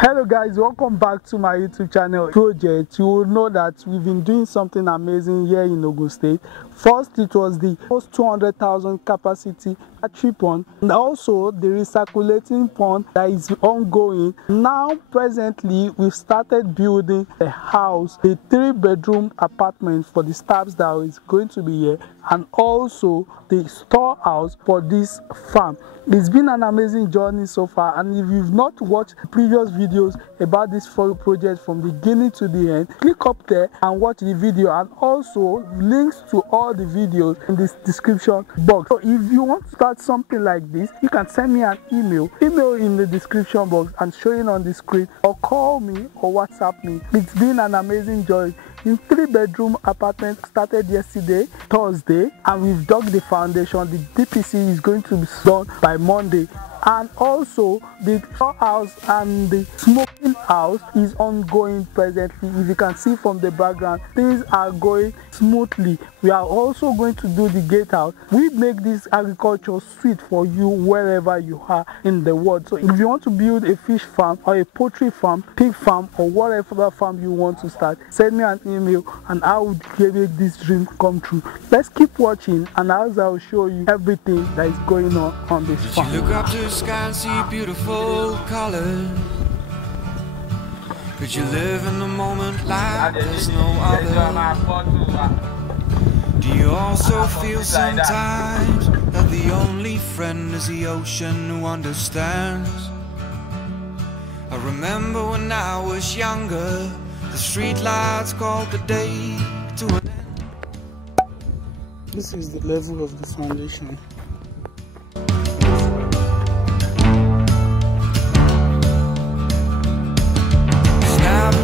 Hello guys, welcome back to my YouTube channel project. You will know that we've been doing something amazing here in Ogun State. First, it was the post 200,000 capacity hatchery pond, and also the recirculating pond that is ongoing. Now presently we've started building a house, a 3-bedroom apartment for the staffs that is going to be here, and also the storehouse for this farm. It's been an amazing journey so far, and if you've not watched previous videos about this full project from beginning to the end, click up there and watch the video, and also links to all the videos in this description box. So if you want to start something like this, you can send me an email in the description box and showing on the screen, or call me or WhatsApp me. It's been an amazing journey. In 3-bedroom apartment started yesterday, Thursday, and we've dug the foundation. The DPC is going to be done by Monday, and also the storehouse and the smoking house is ongoing presently. If you can see from the background, things are going smoothly. We are also going to do the gatehouse. We make this agriculture sweet for you wherever you are in the world. So if you want to build a fish farm or a poultry farm, pig farm, or whatever farm you want to start, send me an email and I will make this dream come true. Let's keep watching, and as I will show you everything that is going on this farm. Look up to the sky and see beautiful colors. Could you live in the moment like there's no other? Do you also feel sometimes that the only friend is the ocean who understands? I remember when I was younger, the street lights called the day to an end. This is the level of the foundation.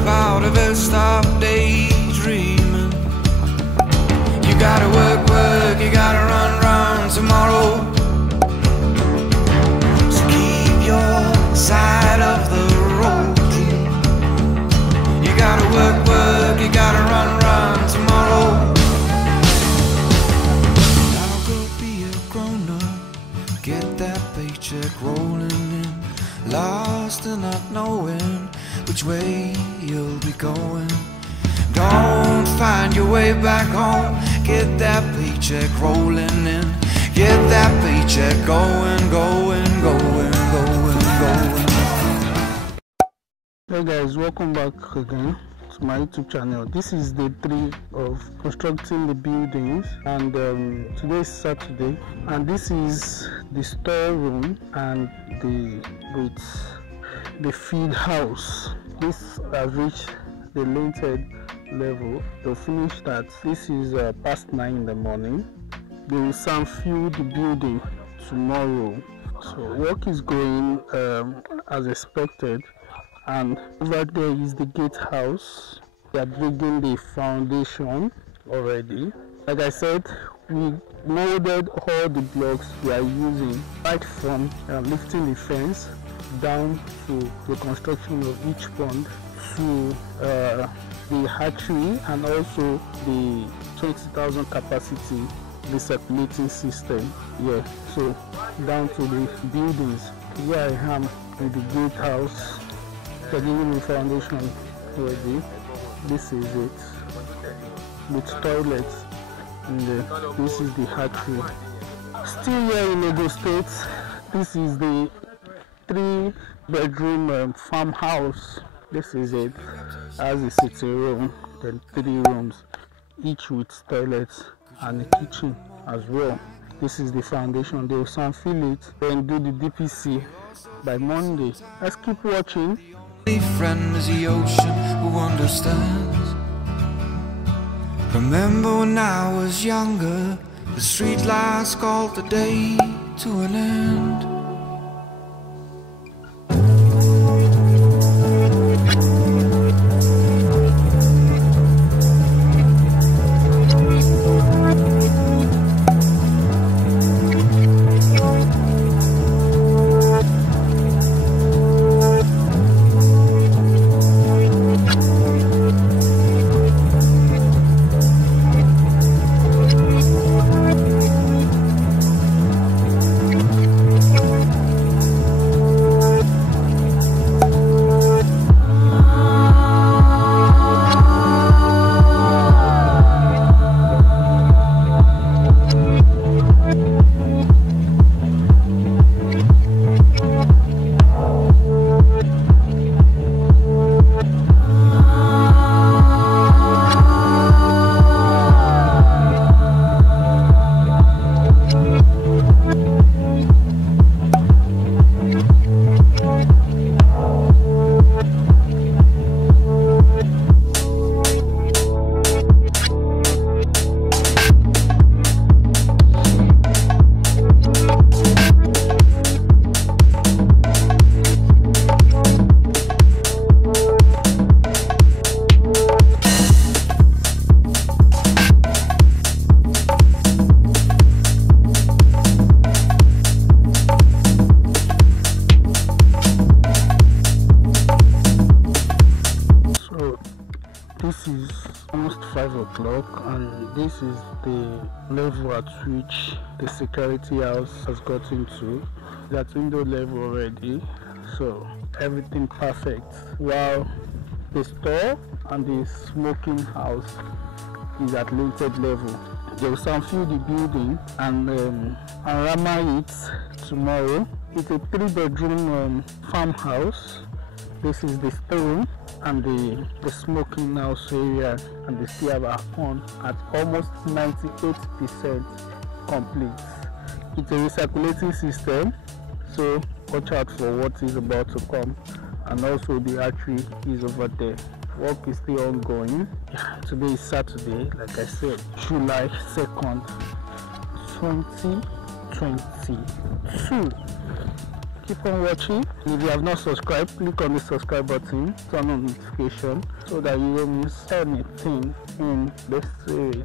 Out of it, stop daydreaming. You gotta work, you gotta run tomorrow. So keep your side of the road. You gotta work, you gotta run tomorrow. Now go be a grown up, get that paycheck rolling in, lost and not knowing which way you'll be going. Don't find your way back home. Get that paycheck rolling in. Get that paycheck going. Hey guys, welcome back again to my YouTube channel. This is day 3 of constructing the buildings, and today is Saturday, and this is the storeroom and the feed house. This has reached the linted level. They'll finish that. This is past 9 in the morning. They will sound fill the building tomorrow. So work is going as expected, and over there is the gatehouse. They are digging the foundation already. Like I said, we molded all the blocks we are using, right from lifting the fence down to the construction of each pond, to the hatchery, and also the 20,000 capacity recirculating system. Yeah, so down to the buildings. Here I am in the gatehouse. They're giving the foundation already. This is it, with toilets in there. This is the hatchery. Still here in Ogun State. This is the 3-bedroom farmhouse. This is it. As a sitting room, then 3 rooms, each with toilets and a kitchen as well. This is the foundation. They will sound fill it, then do the DPC by Monday. Let's keep watching only friend is the ocean who understands. Remember when I was younger, the street lights called the day to an end. This is almost 5 o'clock, and this is the level at which the security house has gotten to. That's window level already, so everything perfect. While the store and the smoking house is at limited level. They will unfill the building and rammer it tomorrow. It's a 3-bedroom farmhouse. This is the storeroom and the smoking house area, and they still have a on at almost 98% complete. It's a recirculating system, so watch out for what is about to come. And also the hatchery is over there. Work is still ongoing. Today is Saturday, like I said, July 2nd, 2022. Keep on watching. If you have not subscribed, click on the subscribe button, turn on notification so that you won't miss anything in this series.